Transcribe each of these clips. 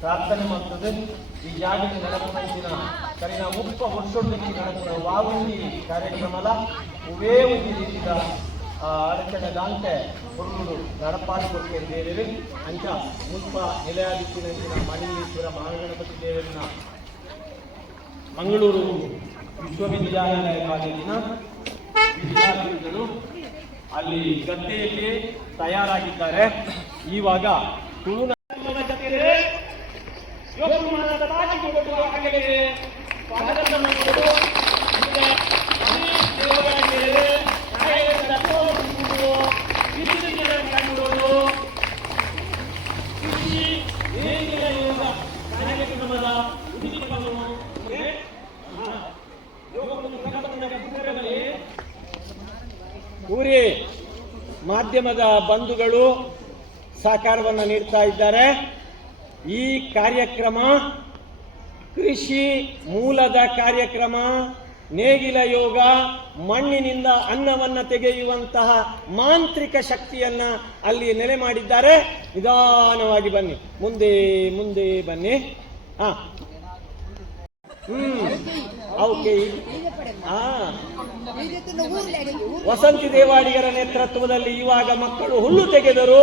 ಪ್ರಾರ್ಥನೆ ಮಾಡ್ತದೆ. ಈ ಜಾಗಕ್ಕೆ ನಡಪಂಚಿನ ಕರಿನ ಮುಪ್ಪ ಒಟ್ಟೊಟ್ಟಿಗೆ ನಡಪಿನ ವಾವುಂಡಿ ಕಾರ್ಯಕ್ರಮದ ಉವೇ ಒಂದು ರೀತಿಯ ಅಡಚಣೆ ದಾಂತೆ ಹುಡುಗರು ನಡಪಾಡಿ ಕೊಟ್ಟಿದ್ದೇವೆ. ಅಂಚ ಮುಪ್ಪ ನೆಲೆಯಾದಿತ್ತಿನ ಮಣಿಲೇಶ್ವರ ಮಹಾಗಣಪತಿ ದೇವರಿನ ಮಂಗಳೂರು ವಿಶ್ವವಿದ್ಯಾಲಯ ಕಾಲೇಜಿನ ವಿದ್ಯಾರ್ಥಿಗಳು ಅಲ್ಲಿ ಗದ್ದೆಯಲ್ಲಿ ತಯಾರಾಗಿದ್ದಾರೆ. ಇವಾಗ ಊರಿ ಮಾಧ್ಯಮದ ಬಂಧುಗಳು ಸಹಕಾರವನ್ನು ನೀಡ್ತಾ ಇದ್ದಾರೆ. ಈ ಕಾರ್ಯಕ್ರಮ ಕೃಷಿ ಮೂಲದ ಕಾರ್ಯಕ್ರಮ. ನೇಗಿಲ ಯೋಗ ಮಣ್ಣಿನಿಂದ ಅನ್ನವನ್ನು ತೆಗೆಯುವಂತಹ ಮಾಂತ್ರಿಕ ಶಕ್ತಿಯನ್ನ ಅಲ್ಲಿ ನೆಲೆ ಮಾಡಿದ್ದಾರೆ. ನಿಧಾನವಾಗಿ ಬನ್ನಿ, ಮುಂದೆ ಮುಂದೆ ಬನ್ನಿ. ಓಕೆ. ವಸಂತಿ ದೇವಾಡಿಗರ ನೇತೃತ್ವದಲ್ಲಿ ಇವಾಗ ಮಕ್ಕಳು ಹುಲ್ಲು ತೆಗೆದರು.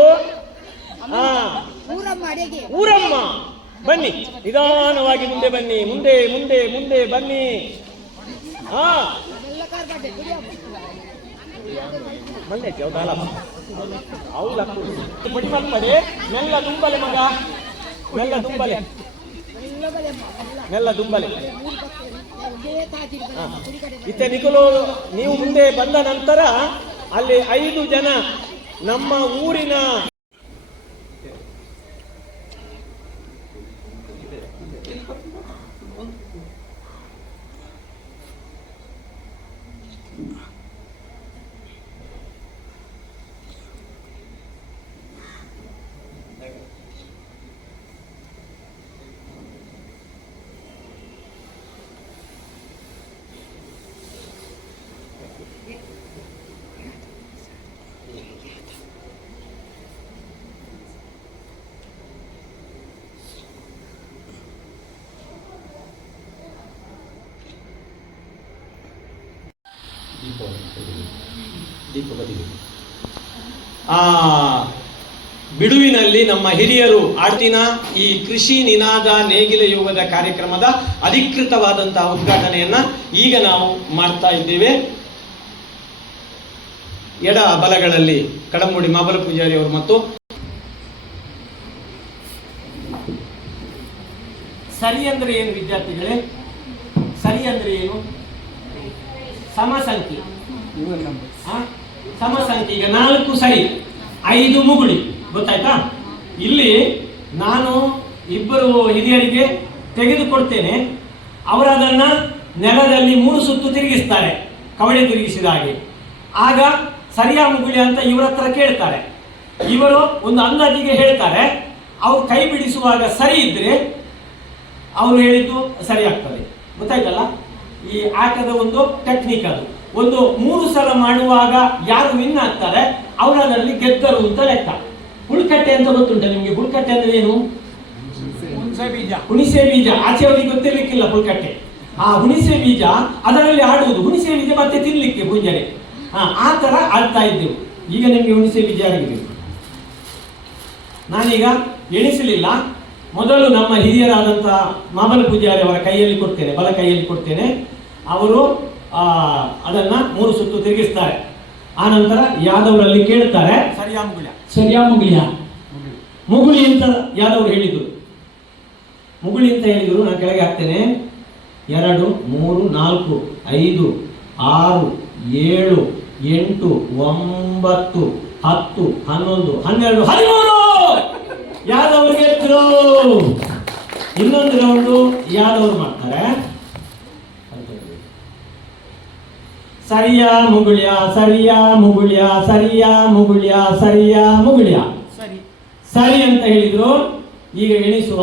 ಊರಮ್ಮ ಬನ್ನಿ, ನಿಧಾನವಾಗಿ ಮುಂದೆ ಬನ್ನಿ, ಮುಂದೆ ಮುಂದೆ ಮುಂದೆ ಬನ್ನಿ. ಮಲ್ಲೆ ಚೌದಾಲ ಪಡಿ ಮಲ್ಪಡೆ ಮೆಲ್ಲ ದುಂಬಲೆ ಮಗ, ಮೆಲ್ಲ ದುಂಬಲೆ, ಮೆಲ್ಲ ದುಂಬಲೆ. ಇತ್ತೆ ನಿಖಲು ನೀವು ಮುಂದೆ ಬಂದ ನಂತರ ಅಲ್ಲಿ 5 ಜನ ನಮ್ಮ ಊರಿನ ಬಿಡುವಿನಲ್ಲಿ ನಮ್ಮ ಹಿರಿಯರು ಆಡ್ತಿನ ಈ ಕೃಷಿ ನಿನಾದ ನೇಗಿಲ ಯೋಗದ ಕಾರ್ಯಕ್ರಮದ ಅಧಿಕೃತವಾದಂತಹ ಉದ್ಘಾಟನೆಯನ್ನ ಈಗ ನಾವು ಮಾಡ್ತಾ ಇದ್ದೇವೆ. ಎಡ ಬಲಗಳಲ್ಲಿ ಕಡಮುಡಿ ಮಾಬಲ ಪೂಜಾರಿ ಅವರು ಮತ್ತು ಸರಿ ಅಂದ್ರೆ ಏನು ವಿದ್ಯಾರ್ಥಿಗಳೇ? ಸರಿ ಅಂದ್ರೆ ಏನು? ಸಮಸಂಖ್ಯೆ. ಸಮಸಂಖ್ಯೆ. ಈಗ 4 ಸರಿ 5 ಮುಗುಳಿ, ಗೊತ್ತಾಯ್ತಾ? ಇಲ್ಲಿ ನಾನು ಇಬ್ಬರು ಹಿರಿಯರಿಗೆ ತೆಗೆದುಕೊಡ್ತೇನೆ. ಅವರದನ್ನ ನೆಲದಲ್ಲಿ 3 ಸುತ್ತು ತಿರುಗಿಸ್ತಾರೆ, ಕವಡೆ ತಿರುಗಿಸಿದ ಹಾಗೆ. ಆಗ ಸರಿಯಾ ಮುಗುಳಿ ಅಂತ ಇವರ ಹತ್ರ ಕೇಳ್ತಾರೆ. ಇವರು ಒಂದು ಅಂದಾಜಿಗೆ ಹೇಳ್ತಾರೆ. ಅವ್ರು ಕೈ ಬಿಡಿಸುವಾಗ ಸರಿ ಇದ್ರೆ ಅವರು ಹೇಳಿದ್ದು ಸರಿ ಆಗ್ತದೆ. ಗೊತ್ತಾಯ್ತಲ್ಲ? ಈ ಆಟದ ಒಂದು ಟೆಕ್ನಿಕ್ ಅದು. ಒಂದು 3 ಸಲ ಮಾಡುವಾಗ ಯಾರು ವಿನ್ ಆಗ್ತಾರೆ ಅವರಲ್ಲಿ ಗೆದ್ದರು ಅಂತ ಲೆಕ್ಕ. ಹುಳ್ಕಟ್ಟೆ ಅಂತ ಗೊತ್ತುಂಟ ನಿಮ್ಗೆ? ಹುಳ್ಕಟ್ಟೆ ಅಂದ್ರೆ ಏನು? ಹುಣಿಸೆ ಬೀಜ. ಆಚೆ ಅವರಿಗೆ ಗೊತ್ತಿರ್ಲಿಕ್ಕಿಲ್ಲ ಹುಳ್ಕಟ್ಟೆ. ಆ ಹುಣಿಸೆ ಬೀಜ ಅದರಲ್ಲಿ ಆಡುವುದು. ಹುಣಿಸೆ ಬೀಜ ಮತ್ತೆ ತಿನ್ಲಿಕ್ಕೆ ಮುಂಜಾನೆ ಆ ತರ ಆಡ್ತಾ ಇದ್ದೆವು. ಈಗ ನಿಮ್ಗೆ ಹುಣಿಸೆ ಬೀಜ ಆಗಿದೆ. ನಾನೀಗ ಎಣಿಸಲಿಲ್ಲ. ಮೊದಲು ನಮ್ಮ ಹಿರಿಯರಾದಂತಹ ಮಾಬಲ ಪೂಜಾರಿ ಅವರ ಕೈಯಲ್ಲಿ ಕೊಡ್ತೇನೆ, ಬಲ ಕೈಯಲ್ಲಿ ಕೊಡ್ತೇನೆ. ಅವರು ಅದನ್ನ 3 ಸುತ್ತು ತಿರುಗಿಸ್ತಾರೆ. ಆ ನಂತರ ಯಾದವರಲ್ಲಿ ಕೇಳ್ತಾರೆ ಸರಿಯಾ ಮುಗುಳ್ಯ, ಸರಿಯಾ ಮುಗುಳ್ಯ, ಮುಗುಳಿ ಅಂತ ಯಾದವರು ಹೇಳಿದ್ರು. ಮುಗುಳಿ ಅಂತ ಹೇಳಿದ್ರು. ನಾನು ಕೆಳಗೆ ಹಾಕ್ತೇನೆ. 2, 3, 4, 5, 6, 7, 8, 9, 10, 11, 12, 13 ಯಾದವರು ಗೆದ್ರು. ಇನ್ನೊಂದು ರೌಂಡು ಯಾದವರು ಮಾಡ್ತಾರೆ. ಸರಿಯಾ ಮುಗುಳ್ಯ, ಸರಿಯಾ ಮುಗುಳ್ಯ, ಸರಿಯಾ ಮುಗುಳ್ಯ, ಸರಿಯಾ ಮುಗುಳ್ಯ, ಸರಿ ಅಂತ ಹೇಳಿದ್ರು. ಈಗ ಎಣಿಸುವ.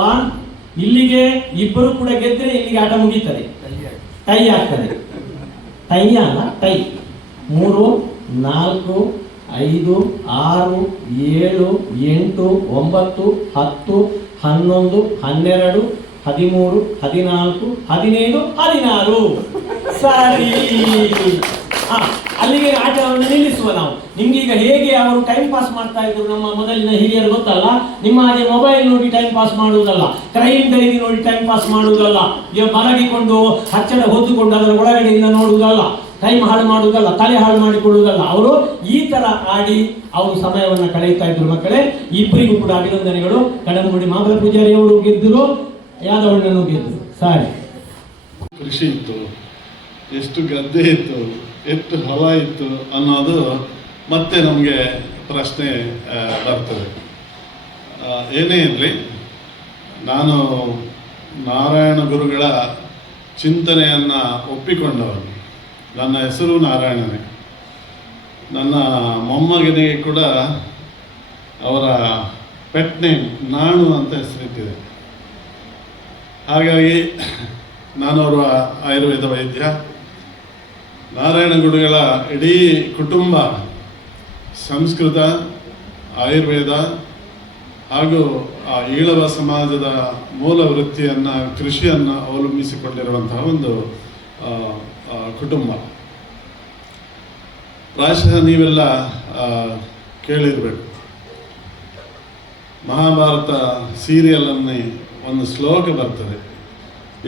ಇಲ್ಲಿಗೆ ಇಬ್ಬರು ಕೂಡ ಗೆದ್ರೆ ಇಲ್ಲಿಗೆ ಆಟ ಮುಗೀತದೆ, ಟೈ ಆಗ್ತದೆ. ಟೈ ಅಲ್ಲ, ಟೈ. 3, 4, 5, 6, 7, 8, 9, 10, 11, 12, 13, 14, 17, 16. ಸರಿ, ಅಲ್ಲಿಗೆ ಆಟವನ್ನು ನಿಲ್ಲಿಸುವ ನಾವು. ನಿಮ್ಗೀಗ ಹೇಗೆ ಅವರು ಟೈಮ್ ಪಾಸ್ ಮಾಡ್ತಾ ಇದ್ರು ನಮ್ಮ ಮೊದಲಿನ ಹಿರಿಯರು ಗೊತ್ತಲ್ಲ. ನಿಮ್ಮ ಹಾಗೆ ಮೊಬೈಲ್ ನೋಡಿ ಟೈಮ್ ಪಾಸ್ ಮಾಡುವುದಲ್ಲ, ಕ್ರೈಮ್ ಡೈರಿ ನೋಡಿ ಟೈಮ್ ಪಾಸ್ ಮಾಡುವುದಲ್ಲ, ಈಗ ಮಲಗಿಕೊಂಡು ಹಚ್ಚಡ ಹೊದ್ದುಕೊಂಡು ಅದರ ಒಳಗಡೆಯಿಂದ ನೋಡುವುದಲ್ಲ, ಟೈಮ್ ಹಾಳು ಮಾಡುವುದಲ್ಲ, ತಲೆ ಹಾಳು ಮಾಡಿಕೊಳ್ಳುವುದಲ್ಲ. ಅವರು ಈ ತರ ಆಡಿ ಅವರು ಸಮಯವನ್ನು ಕಳೆಯುತ್ತಾ ಇದ್ರು. ಮಕ್ಕಳೇ, ಇಬ್ಬರಿಗೂ ಕೂಡ ಅಭಿನಂದನೆಗಳು. ಕಡಂಗುಡಿ ಮಾಬಲ ಪೂಜಾರಿ ಅವರು ಗೆದ್ದರು, ಯಾದವಣ್ಣನು ಗೆದ್ದರು. ಸರಿ, ಕೃಷಿ ಇತ್ತು, ಎಷ್ಟು ಗದ್ದೆ ಇತ್ತು, ಎಷ್ಟು ಹೊಲ ಇತ್ತು ಅನ್ನೋದು ಮತ್ತೆ ನಮಗೆ ಪ್ರಶ್ನೆ ಬರ್ತದೆ. ಏನೇ ಇರಲಿ, ನಾನು ನಾರಾಯಣ ಗುರುಗಳ ಚಿಂತನೆಯನ್ನು ಒಪ್ಪಿಕೊಂಡವನು. ನನ್ನ ಹೆಸರು ನಾರಾಯಣನೇ. ನನ್ನ ಮೊಮ್ಮಗನಿಗೆ ಕೂಡ ಅವರ ಪೆಟ್ ನೇಮ್ ನಾಣು ಅಂತ ಹೆಸರಿಟ್ಟಿದೆ. ಹಾಗಾಗಿ ನಾನು ಅವರ ಆಯುರ್ವೇದ ವೈದ್ಯ. ನಾರಾಯಣ ಗುರುಗಳ ಇಡೀ ಕುಟುಂಬ ಸಂಸ್ಕೃತ, ಆಯುರ್ವೇದ ಹಾಗೂ ಆ ಈಳವ ಸಮಾಜದ ಮೂಲ ವೃತ್ತಿಯನ್ನು, ಕೃಷಿಯನ್ನು ಅವಲಂಬಿಸಿಕೊಂಡಿರುವಂತಹ ಒಂದು ಕುಟುಂಬ. ಪ್ರಾಯಶಃ ನೀವೆಲ್ಲ ಕೇಳಿರಬೇಕು, ಮಹಾಭಾರತ ಸೀರಿಯಲನ್ನೇ ಒಂದು ಶ್ಲೋಕ ಬರ್ತದೆ,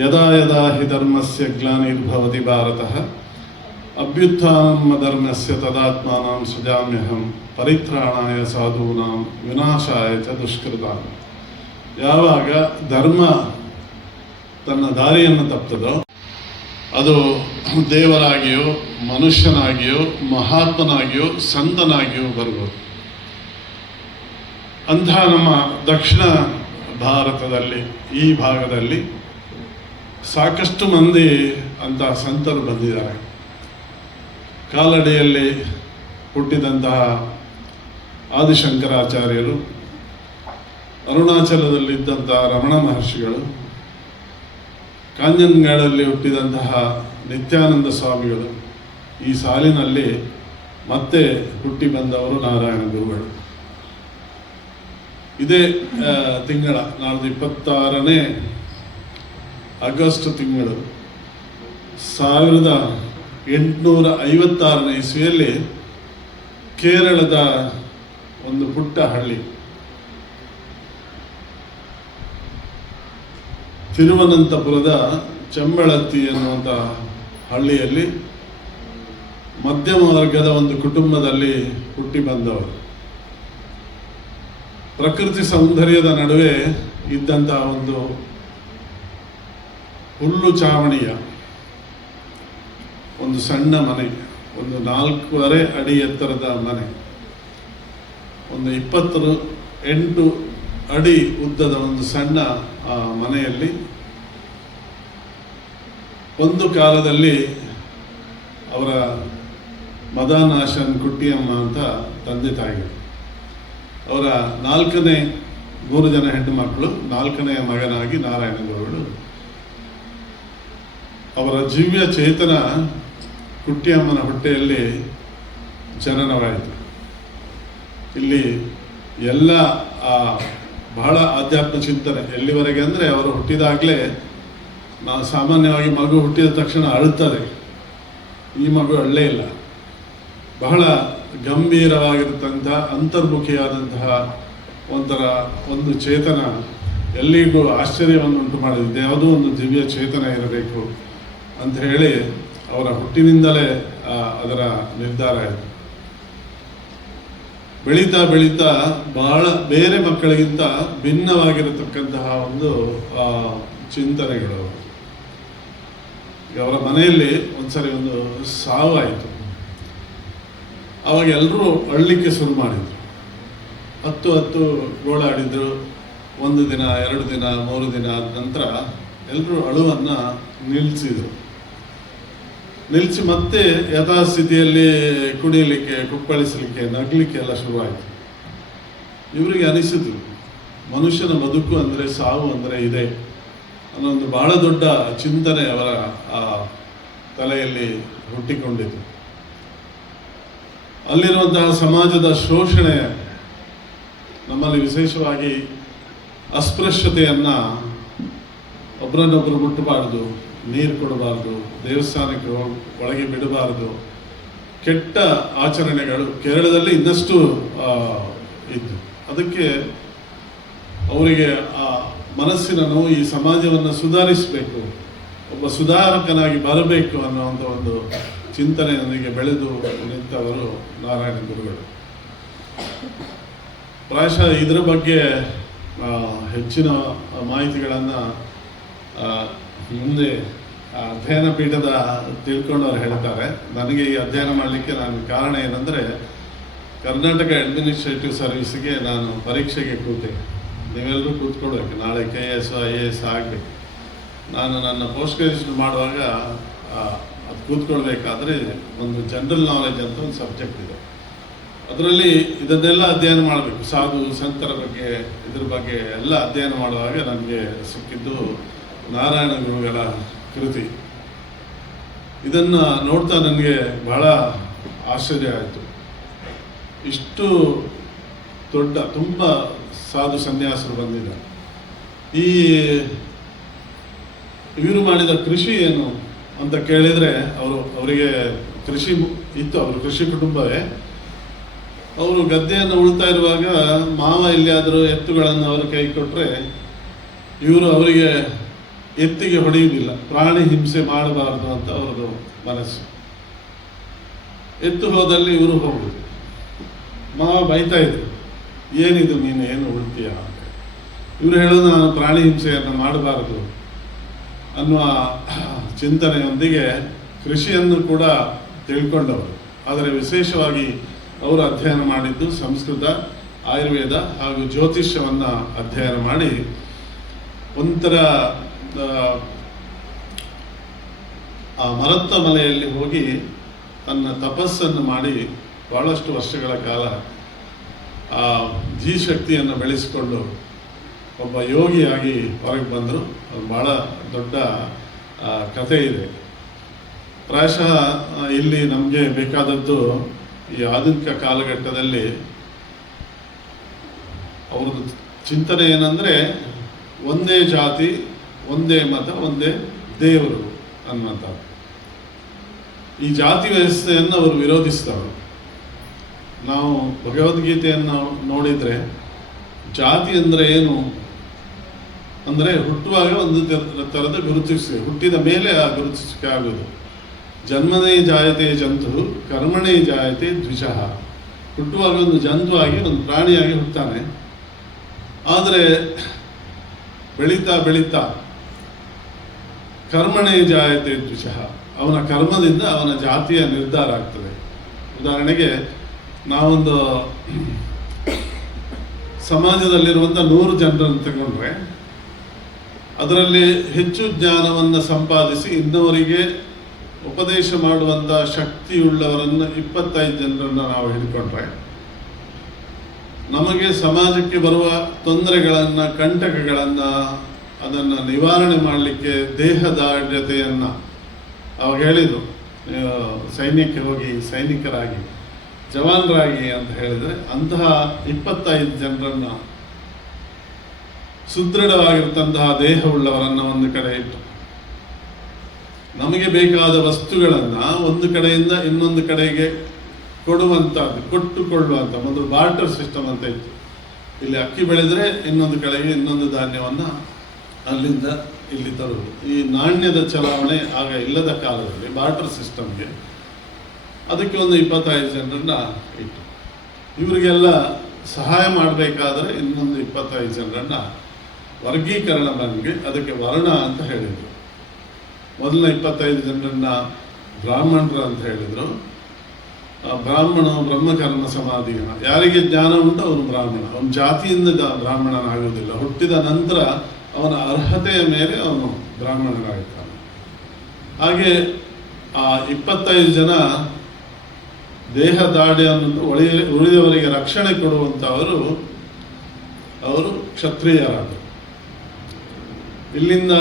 ಯದಾ ಯದಾ ಹಿ ಧರ್ಮಸ್ಯ ಗ್ಲಾನಿರ್ಭವತಿ ಭಾರತಃ ಅಭ್ಯುತ್ಥಾನಂ ಧರ್ಮಸ್ಯ ತದಾತ್ಮಾನಾಂ ಸೃಜಾಮ್ಯಹಂ ಪರಿತ್ರಾಣಾಯ ಸಾಧೂನಾಂ ವಿನಾಶಾಯ ಚ ದುಷ್ಕೃತಾಂ. ಯಾವಾಗ ಧರ್ಮ ತನ್ನ ದಾರಿಯನ್ನು ತಪ್ತದೋ, ಅದು ದೇವರಾಗಿಯೋ, ಮನುಷ್ಯನಾಗಿಯೋ, ಮಹಾತ್ಮನಾಗಿಯೋ, ಸಂತನಾಗಿಯೋ ಬರ್ಬೋದು. ಅಂತಹ ನಮ್ಮ ದಕ್ಷಿಣ ಭಾರತದಲ್ಲಿ, ಈ ಭಾಗದಲ್ಲಿ ಸಾಕಷ್ಟು ಮಂದಿ ಅಂತಹ ಸಂತರು ಬಂದಿದ್ದಾರೆ. ಕಾಲಡಿಯಲ್ಲಿ ಹುಟ್ಟಿದಂತಹ ಆದಿಶಂಕರಾಚಾರ್ಯರು, ಅರುಣಾಚಲದಲ್ಲಿದ್ದಂತಹ ರಮಣ ಮಹರ್ಷಿಗಳು, ಕಾಂಜನ್ಗಾಡಲ್ಲಿ ಹುಟ್ಟಿದಂತಹ ನಿತ್ಯಾನಂದ ಸ್ವಾಮಿಗಳು, ಈ ಸಾಲಿನಲ್ಲಿ ಮತ್ತೆ ಹುಟ್ಟಿ ಬಂದವರು ನಾರಾಯಣ ಗುರುಗಳು. ಇದೇ ತಿಂಗಳ ನಾಳ್ದು 26ನೇ ಆಗಸ್ಟ್ ತಿಂಗಳು 1856ನೇ ಇಸ್ವಿಯಲ್ಲಿ ಕೇರಳದ ಒಂದು ಪುಟ್ಟ ಹಳ್ಳಿ ತಿರುವನಂತಪುರದ ಚೆಂಬಳತ್ತಿ ಎನ್ನುವಂಥ ಹಳ್ಳಿಯಲ್ಲಿ ಮಧ್ಯಮ ವರ್ಗದ ಒಂದು ಕುಟುಂಬದಲ್ಲಿ ಹುಟ್ಟಿ ಬಂದವರು. ಪ್ರಕೃತಿ ಸೌಂದರ್ಯದ ನಡುವೆ ಇದ್ದಂತಹ ಒಂದು ಹುಲ್ಲು ಚಾವಣಿಯ ಒಂದು ಸಣ್ಣ ಮನೆ, ಒಂದು 4.5 ಅಡಿ ಎತ್ತರದ ಮನೆ, ಒಂದು 28 ಅಡಿ ಉದ್ದದ ಒಂದು ಸಣ್ಣ ಮನೆಯಲ್ಲಿ ಒಂದು ಕಾಲದಲ್ಲಿ ಅವರ ಮದನಾಶನ್ ಕುಟ್ಟಿಯಮ್ಮ ಅಂತ ತಂದೆ ತಾಯಿಗಳು, ಅವರ 3 ಜನ ಹೆಣ್ಣು ಮಕ್ಕಳು, 4ನೇ ಮಗನಾಗಿ ನಾರಾಯಣ ಗುರುಗಳು. ಅವರ ದಿವ್ಯ ಚೇತನ ಕುಟ್ಟಿಯಮ್ಮನ ಹೊಟ್ಟೆಯಲ್ಲಿ ಜನನವಾಯಿತು. ಇಲ್ಲಿ ಎಲ್ಲ ಬಹಳ ಆಧ್ಯಾತ್ಮ ಚಿಂತನೆ. ಎಲ್ಲಿವರೆಗೆ ಅಂದರೆ, ಅವರು ಹುಟ್ಟಿದಾಗಲೇ ನಾವು ಸಾಮಾನ್ಯವಾಗಿ ಮಗು ಹುಟ್ಟಿದ ತಕ್ಷಣ ಅಳುತ್ತದೆ. ಈ ಮಗು ಅಳ್ಳೇ ಇಲ್ಲ. ಬಹಳ ಗಂಭೀರವಾಗಿರತಕ್ಕಂಥ ಅಂತರ್ಮುಖಿಯಾದಂತಹ ಒಂದು ಚೇತನ ಎಲ್ಲಿಗೂ ಆಶ್ಚರ್ಯವನ್ನು ಉಂಟು ಮಾಡಿದೆ. ಯಾವುದೋ ಒಂದು ದಿವ್ಯ ಚೇತನ ಇರಬೇಕು ಅಂತ ಹೇಳಿ ಅವರ ಹುಟ್ಟಿನಿಂದಲೇ ಅದರ ನಿರ್ಧಾರ ಆಯಿತು. ಬೆಳೀತಾ ಬೆಳೀತಾ ಬಹಳ ಬೇರೆ ಮಕ್ಕಳಿಗಿಂತ ಭಿನ್ನವಾಗಿರತಕ್ಕಂತಹ ಒಂದು ಚಿಂತನೆಗಳು. ಅವರ ಮನೆಯಲ್ಲಿ ಒಂದ್ಸರಿ ಒಂದು ಸಾವು ಆಯಿತು. ಅವಾಗ ಎಲ್ಲರೂ ಅಳ್ಲಿಕ್ಕೆ ಶುರು ಮಾಡಿದರು. 10 ಗೋಳಾಡಿದ್ರು. 1 ದಿನ, 2 ದಿನ, 3 ದಿನ ಆದ ನಂತರ ಎಲ್ಲರೂ ಅಳುವನ್ನು ನಿಲ್ಲಿಸಿ ಮತ್ತೆ ಯಥಾಸ್ಥಿತಿಯಲ್ಲಿ ಕುಡಿಯಲಿಕ್ಕೆ, ಕುಪ್ಪಳಿಸಲಿಕ್ಕೆ, ನಗಲಿಕ್ಕೆ ಎಲ್ಲ ಶುರುವಾಯಿತು. ಇವರಿಗೆ ಅನಿಸಿತು, ಮನುಷ್ಯನ ಬದುಕು ಅಂದರೆ ಸಾವು ಅಂದರೆ ಇದೆ ಅನ್ನೋ ಒಂದು ಬಹಳ ದೊಡ್ಡ ಚಿಂತನೆ ಅವರ ತಲೆಯಲ್ಲಿ ಹುಟ್ಟಿಕೊಂಡಿತು. ಅಲ್ಲಿರುವಂತಹ ಸಮಾಜದ ಶೋಷಣೆ, ನಮ್ಮಲ್ಲಿ ವಿಶೇಷವಾಗಿ ಅಸ್ಪೃಶ್ಯತೆಯನ್ನು, ಒಬ್ಬರನ್ನೊಬ್ಬರು ಮುಟ್ಟಬಾರ್ದು, ನೀರು ಕೊಡಬಾರ್ದು, ದೇವಸ್ಥಾನಕ್ಕೆ ಒಳಗೆ ಬಿಡಬಾರ್ದು, ಕೆಟ್ಟ ಆಚರಣೆಗಳು ಕೇರಳದಲ್ಲಿ ಇನ್ನಷ್ಟು ಇದ್ದು, ಅದಕ್ಕೆ ಅವರಿಗೆ ಆ ಮನಸ್ಸಿನ ನೋವು, ಈ ಸಮಾಜವನ್ನು ಸುಧಾರಿಸಬೇಕು, ಒಬ್ಬ ಸುಧಾರಕನಾಗಿ ಬರಬೇಕು ಅನ್ನುವಂಥ ಒಂದು ಚಿಂತನೆಯೊಂದಿಗೆ ಬೆಳೆದು ನಿಂತವರು ನಾರಾಯಣ ಗುರುಗಳು. ಪ್ರಾಯಶಃ ಇದರ ಬಗ್ಗೆ ಹೆಚ್ಚಿನ ಮಾಹಿತಿಗಳನ್ನು ಮುಂದೆ ಅಧ್ಯಯನ ಪೀಠದ ತಿಳ್ಕೊಂಡವ್ರು ಹೇಳ್ತಾರೆ. ನನಗೆ ಈ ಅಧ್ಯಯನ ಮಾಡಲಿಕ್ಕೆ ನಾನು ಕಾರಣ ಏನಂದರೆ, ಕರ್ನಾಟಕ ಅಡ್ಮಿನಿಸ್ಟ್ರೇಟಿವ್ ಸರ್ವಿಸ್ಗೆ ನಾನು ಪರೀಕ್ಷೆಗೆ ಕೂತೆ. ನೀವೆಲ್ಲರೂ ಕೂತ್ಕೊಳ್ಬೇಕು, ನಾಳೆ KS IAS ಆಗಬೇಕು. ನಾನು ನನ್ನ ಪೋಸ್ಟ್ ಗ್ರಾಜುಯೇಷನ್ ಮಾಡುವಾಗ ಅದು ಕೂತ್ಕೊಳ್ಬೇಕಾದ್ರೆ ಒಂದು ಜನರಲ್ ನಾಲೆಜ್ ಅಂತ ಒಂದು ಸಬ್ಜೆಕ್ಟ್ ಇದೆ. ಅದರಲ್ಲಿ ಇದನ್ನೆಲ್ಲ ಅಧ್ಯಯನ ಮಾಡಬೇಕು, ಸಾಧು ಸಂತರ ಬಗ್ಗೆ, ಇದ್ರ ಬಗ್ಗೆ ಎಲ್ಲ ಅಧ್ಯಯನ ಮಾಡುವಾಗ ನನಗೆ ಸಿಕ್ಕಿದ್ದು ನಾರಾಯಣ ಗುರುಗಳ ಕೃತಿ. ಇದನ್ನು ನೋಡ್ತಾ ನನಗೆ ಬಹಳ ಆಶ್ಚರ್ಯ ಆಯಿತು. ಇಷ್ಟು ದೊಡ್ಡ ತುಂಬ ಸಾಧು ಸನ್ಯಾಸರು ಬಂದಿದ್ದಾರೆ. ಈ ಇವರು ಮಾಡಿದ ಕೃಷಿ ಏನು ಅಂತ ಕೇಳಿದರೆ, ಅವರಿಗೆ ಕೃಷಿ ಇತ್ತು, ಅವರು ಕೃಷಿ ಕುಟುಂಬವೇ. ಅವರು ಗದ್ದೆಯನ್ನು ಉಳ್ತಾ ಇರುವಾಗ ಮಾವ ಎಲ್ಲಿಯಾದರೂ ಎತ್ತುಗಳನ್ನು ಅವರು ಕೈ ಕೊಟ್ಟರೆ ಇವರು ಅವರಿಗೆ ಎತ್ತಿಗೆ ಹೊಡೆಯುವುದಿಲ್ಲ, ಪ್ರಾಣಿ ಹಿಂಸೆ ಮಾಡಬಾರದು ಅಂತ ಅವರದು ಮನಸ್ಸು. ಎತ್ತು ಹೋದಲ್ಲಿ ಇವರು ಹೋಗುದು. ಮಾವ ಬೈತಾ ಇದ್ರು, ಏನಿದು ನೀನು ಏನು ಉಳ್ತೀಯ ಅಂತ. ಇವರು ಹೇಳೋದು, ನಾನು ಪ್ರಾಣಿ ಹಿಂಸೆಯನ್ನು ಮಾಡಬಾರದು ಅನ್ನುವ ಚಿಂತನೆಯೊಂದಿಗೆ ಕೃಷಿಯನ್ನು ಕೂಡ ತಿಳ್ಕೊಂಡವರು. ಆದರೆ ವಿಶೇಷವಾಗಿ ಅವರು ಅಧ್ಯಯನ ಮಾಡಿದ್ದು ಸಂಸ್ಕೃತ, ಆಯುರ್ವೇದ ಹಾಗೂ ಜ್ಯೋತಿಷ್ಯವನ್ನು ಅಧ್ಯಯನ ಮಾಡಿ ಒಂಥರ ಆ ಮರತ್ತ ಮಲೆಯಲ್ಲಿ ಹೋಗಿ ತನ್ನ ತಪಸ್ಸನ್ನು ಮಾಡಿ ಬಹಳಷ್ಟು ವರ್ಷಗಳ ಕಾಲ ಆ ಜೀಶಕ್ತಿಯನ್ನು ಬೆಳೆಸಿಕೊಂಡು ಒಬ್ಬ ಯೋಗಿಯಾಗಿ ಹೊರಗೆ ಬಂದರು. ಅದು ಬಹಳ ದೊಡ್ಡ ಕಥೆ ಇದೆ. ಪ್ರಾಯಶಃ ಇಲ್ಲಿ ನಮಗೆ ಬೇಕಾದದ್ದು ಈ ಆಧುನಿಕ ಕಾಲಘಟ್ಟದಲ್ಲಿ ಅವ್ರದ್ದು ಚಿಂತನೆ ಏನಂದರೆ, ಒಂದೇ ಜಾತಿ, ಒಂದೇ ಮತ, ಒಂದೇ ದೇವರು ಅನ್ನುವಂಥದ್ದು. ಈ ಜಾತಿ ವ್ಯವಸ್ಥೆಯನ್ನು ಅವರು ವಿರೋಧಿಸ್ತವರು. ನಾವು ಭಗವದ್ಗೀತೆಯನ್ನು ನೋಡಿದರೆ ಜಾತಿ ಅಂದರೆ ಏನು ಅಂದರೆ, ಹುಟ್ಟುವಾಗ ಒಂದು ಥರದ ಗುರುತಿಸಿ, ಹುಟ್ಟಿದ ಮೇಲೆ ಆ ಗುರುತಿಸಿಕೆ ಆಗೋದು. ಜನ್ಮನೇ ಜಾಯತೆ ಜಂತು, ಕರ್ಮಣೇ ಜಾಯತೆ ದ್ವಿಷಃ. ಹುಟ್ಟುವಾಗ ಒಂದು ಜಂತುವಾಗಿ, ಒಂದು ಪ್ರಾಣಿಯಾಗಿ ಹುಟ್ಟುತ್ತಾನೆ. ಆದರೆ ಬೆಳೀತಾ ಬೆಳೀತಾ ಕರ್ಮಣೇ ಜಾಯತೆ ದ್ವಿಷಃ, ಅವನ ಕರ್ಮದಿಂದ ಅವನ ಜಾತಿಯ ನಿರ್ಧಾರ ಆಗ್ತದೆ. ಉದಾಹರಣೆಗೆ ನಾವೊಂದು ಸಮಾಜದಲ್ಲಿರುವಂಥ 100 ಜನರನ್ನು ತಗೊಂಡ್ರೆ ಅದರಲ್ಲಿ ಹೆಚ್ಚು ಜ್ಞಾನವನ್ನು ಸಂಪಾದಿಸಿ ಇನ್ನವರಿಗೆ ಉಪದೇಶ ಮಾಡುವಂಥ ಶಕ್ತಿಯುಳ್ಳವರನ್ನು 25 ಜನರನ್ನು ನಾವು ಹಿಡ್ಕೊಂಡ್ರೆ, ನಮಗೆ ಸಮಾಜಕ್ಕೆ ಬರುವ ತೊಂದರೆಗಳನ್ನು, ಕಂಟಕಗಳನ್ನು, ಅದನ್ನು ನಿವಾರಣೆ ಮಾಡಲಿಕ್ಕೆ ದೇಹದಾಢ್ಯತೆಯನ್ನು ಅವಾಗ ಹೇಳಿದರು, ಸೈನ್ಯಕ್ಕೆ ಹೋಗಿ ಸೈನಿಕರಾಗಿ, ಜವಾನರಾಗಿ ಅಂತ ಹೇಳಿದರೆ, ಅಂತಹ 25 ಜನರನ್ನು, ಸುದೃಢವಾಗಿರ್ತಂತಹ ದೇಹವುಳ್ಳವರನ್ನು ಒಂದು ಕಡೆ ಇಟ್ಟು ನಮಗೆ ಬೇಕಾದ ವಸ್ತುಗಳನ್ನು ಒಂದು ಕಡೆಯಿಂದ ಇನ್ನೊಂದು ಕಡೆಗೆ ಕೊಡುವಂಥದ್ದು, ಕೊಟ್ಟುಕೊಳ್ಳುವಂಥ, ಮೊದಲು ಬಾರ್ಟರ್ ಸಿಸ್ಟಮ್ ಅಂತ ಇತ್ತು. ಇಲ್ಲಿ ಅಕ್ಕಿ ಬೆಳೆದರೆ ಇನ್ನೊಂದು ಕಡೆಗೆ ಇನ್ನೊಂದು ಧಾನ್ಯವನ್ನು ಅಲ್ಲಿಂದ ಇಲ್ಲಿ ತರುವುದು. ಈ ನಾಣ್ಯದ ಚಲಾವಣೆ ಆಗ ಇಲ್ಲದ ಕಾಲದಲ್ಲಿ ಬಾರ್ಟರ್ ಸಿಸ್ಟಮ್ಗೆ ಅದಕ್ಕೆ ಒಂದು 25 ಜನರನ್ನ ಇಟ್ಟು, ಇವರಿಗೆಲ್ಲ ಸಹಾಯ ಮಾಡಬೇಕಾದ್ರೆ ಇನ್ನೊಂದು 25 ಜನರನ್ನ ವರ್ಗೀಕರಣ ಬಂದು ಅದಕ್ಕೆ ವರ್ಣ ಅಂತ ಹೇಳಿದರು. ಮೊದಲನ 25 ಜನರನ್ನ ಬ್ರಾಹ್ಮಣರು ಅಂತ ಹೇಳಿದರು. ಬ್ರಾಹ್ಮಣ ಬ್ರಹ್ಮಕರ್ಮ ಸಮಾಧಿನ, ಯಾರಿಗೆ ಜ್ಞಾನ ಉಂಟು ಅವನು ಬ್ರಾಹ್ಮಣ, ಅವನ ಜಾತಿಯಿಂದ ಬ್ರಾಹ್ಮಣನಾಗುವುದಿಲ್ಲ, ಹುಟ್ಟಿದ ನಂತರ ಅವನ ಅರ್ಹತೆಯ ಮೇಲೆ ಅವನು ಬ್ರಾಹ್ಮಣನಾಗುತ್ತಾನೆ. ಹಾಗೆ ಆ 25 ಜನ ದೇಹ ದಾಡಿಯನ್ನು ಉಳಿದವರಿಗೆ ರಕ್ಷಣೆ ಕೊಡುವಂಥವರು ಅವರು ಕ್ಷತ್ರಿಯರಾದರು. ಇಲ್ಲಿಂದ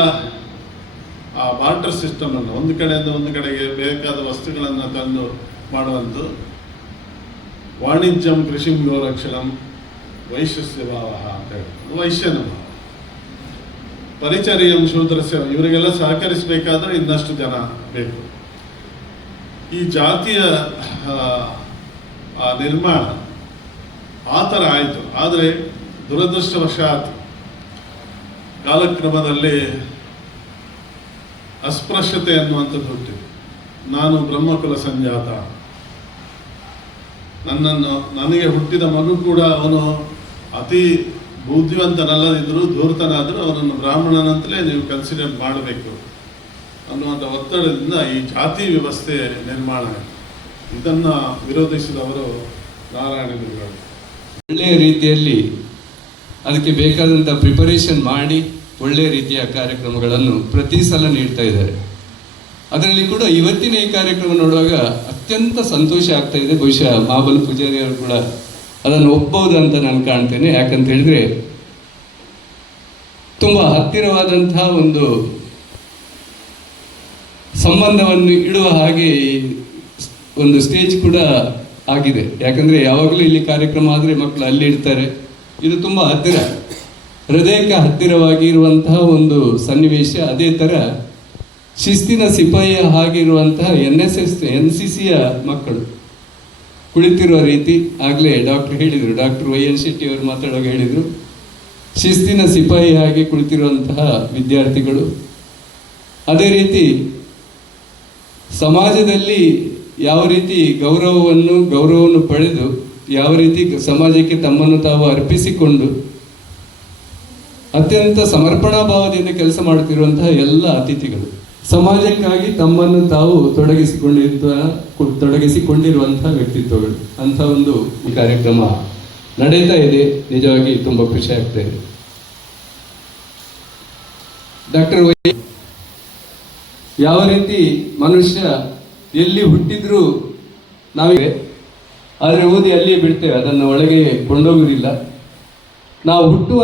ಆ ಬಾರ್ಟರ್ ಸಿಸ್ಟಮನ್ನು ಒಂದು ಕಡೆಯಿಂದ ಒಂದು ಕಡೆಗೆ ಬೇಕಾದ ವಸ್ತುಗಳನ್ನು ತಂದು ಮಾಡುವಂಥದ್ದು. ವಾಣಿಜ್ಯಂ ಕೃಷಿಂ ಗೋರಕ್ಷಣಂ ವೈಶ್ಯಸ್ಯ ಭಾವ ಅಂತ ಹೇಳಿ, ವೈಶ್ಯನ ಭಾವ. ಪರಿಚರ್ಯಂ ಶೂದ್ರಸ್ಯ, ಇವರಿಗೆಲ್ಲ ಸಹಕರಿಸಬೇಕಾದ್ರೆ ಇನ್ನಷ್ಟು ಜನ ಬೇಕು. ಈ ಜಾತಿಯ ಆ ನಿರ್ಮಾಣ ಆ ಥರ ಆಯಿತು. ಆದರೆ ದುರದೃಷ್ಟವಶಾತ್ ಕಾಲಕ್ರಮದಲ್ಲಿ ಅಸ್ಪೃಶ್ಯತೆ ಅನ್ನುವಂಥದ್ದು ಹುಟ್ಟಿದೆ. ನಾನು ಬ್ರಹ್ಮಕುಲ ಸಂಜಾತ, ನನಗೆ ಹುಟ್ಟಿದ ಮಗು ಕೂಡ ಅವನು ಅತಿ ಬುದ್ಧಿವಂತನಲ್ಲದಿದ್ದರೂ ಧೂರ್ತನಾದರೂ ಅವನನ್ನು ಬ್ರಾಹ್ಮಣನಂತಲೇ ನೀವು ಕನ್ಸಿಡರ್ ಮಾಡಬೇಕು ಅನ್ನುವಂಥ ಒತ್ತಡದಿಂದ ಈ ಜಾತಿ ವ್ಯವಸ್ಥೆ ನಿರ್ಮಾಣ ಆಯಿತು. ಇದನ್ನು ವಿರೋಧಿಸಿದವರು ನಾರಾಯಣ ಗುರುಗಳು. ಒಳ್ಳೆಯ ರೀತಿಯಲ್ಲಿ ಅದಕ್ಕೆ ಬೇಕಾದಂಥ ಪ್ರಿಪರೇಷನ್ ಮಾಡಿ ಒಳ್ಳೆಯ ರೀತಿಯ ಕಾರ್ಯಕ್ರಮಗಳನ್ನು ಪ್ರತಿ ಸಲ ನೀಡ್ತಾ ಇದ್ದಾರೆ. ಅದರಲ್ಲಿ ಕೂಡ ಇವತ್ತಿನ ಈ ಕಾರ್ಯಕ್ರಮ ನೋಡುವಾಗ ಅತ್ಯಂತ ಸಂತೋಷ ಆಗ್ತಾ ಇದೆ. ಬಹುಶಃ ಮಹಾಬಲ ಪೂಜಾರಿ ಅವರು ಕೂಡ ಅದನ್ನು ಒಪ್ಪಬಹುದು ಅಂತ ನಾನು ಕಾಣ್ತೇನೆ. ಯಾಕಂತ ಹೇಳಿದ್ರೆ ತುಂಬ ಹತ್ತಿರವಾದಂತಹ ಒಂದು ಸಂಬಂಧವನ್ನು ಇಡುವ ಹಾಗೆ ಒಂದು ಸ್ಟೇಜ್ ಕೂಡ ಆಗಿದೆ. ಯಾಕಂದ್ರೆ ಯಾವಾಗಲೂ ಇಲ್ಲಿ ಕಾರ್ಯಕ್ರಮ ಆದರೆ ಮಕ್ಕಳು ಅಲ್ಲಿ ಇಡ್ತಾರೆ. ಇದು ತುಂಬ ಹತ್ತಿರ, ಹೃದಯಕ್ಕೆ ಹತ್ತಿರವಾಗಿ ಇರುವಂತಹ ಒಂದು ಸನ್ನಿವೇಶ. ಅದೇ ಥರ ಶಿಸ್ತಿನ ಸಿಪಾಯಿಯ ಹಾಗಿರುವಂತಹ NCCಯ ಮಕ್ಕಳು ಕುಳಿತಿರುವ ರೀತಿ ಆಗಲೇ ಡಾಕ್ಟರ್ ಹೇಳಿದರು, ಡಾಕ್ಟರ್ YN ಶೆಟ್ಟಿ ಅವರು ಮಾತಾಡುವಾಗ ಹೇಳಿದರು, ಶಿಸ್ತಿನ ಸಿಪಾಯಿ ಹಾಗೆ ಕುಳಿತಿರುವಂತಹ ವಿದ್ಯಾರ್ಥಿಗಳು. ಅದೇ ರೀತಿ ಸಮಾಜದಲ್ಲಿ ಯಾವ ರೀತಿ ಗೌರವವನ್ನು ಪಡೆದು ಯಾವ ರೀತಿ ಸಮಾಜಕ್ಕೆ ತಮ್ಮನ್ನು ತಾವು ಅರ್ಪಿಸಿಕೊಂಡು ಅತ್ಯಂತ ಸಮರ್ಪಣಾ ಭಾವದಿಂದ ಕೆಲಸ ಮಾಡುತ್ತಿರುವಂತಹ ಎಲ್ಲ ಅತಿಥಿಗಳು, ಸಮಾಜಕ್ಕಾಗಿ ತಮ್ಮನ್ನು ತಾವು ತೊಡಗಿಸಿಕೊಂಡಿರುವಂತಹ ವ್ಯಕ್ತಿತ್ವಗಳು, ಅಂತ ಒಂದು ಈ ಕಾರ್ಯಕ್ರಮ ನಡೀತಾ ಇದೆ. ನಿಜವಾಗಿ ತುಂಬಾ ಖುಷಿ ಆಗ್ತಾ ಇದೆ. ಡಾಕ್ಟರ್ ಯಾವ ರೀತಿ ಮನುಷ್ಯ ಎಲ್ಲಿ ಹುಟ್ಟಿದ್ರೂ ನಾವೇ ಆದರೆ ಓದಿ ಅಲ್ಲಿಯೇ ಬಿಡ್ತೇವೆ, ಅದನ್ನು ಒಳಗೆ ಕೊಂಡೋಗುವುದಿಲ್ಲ. ನಾವು ಹುಟ್ಟುವ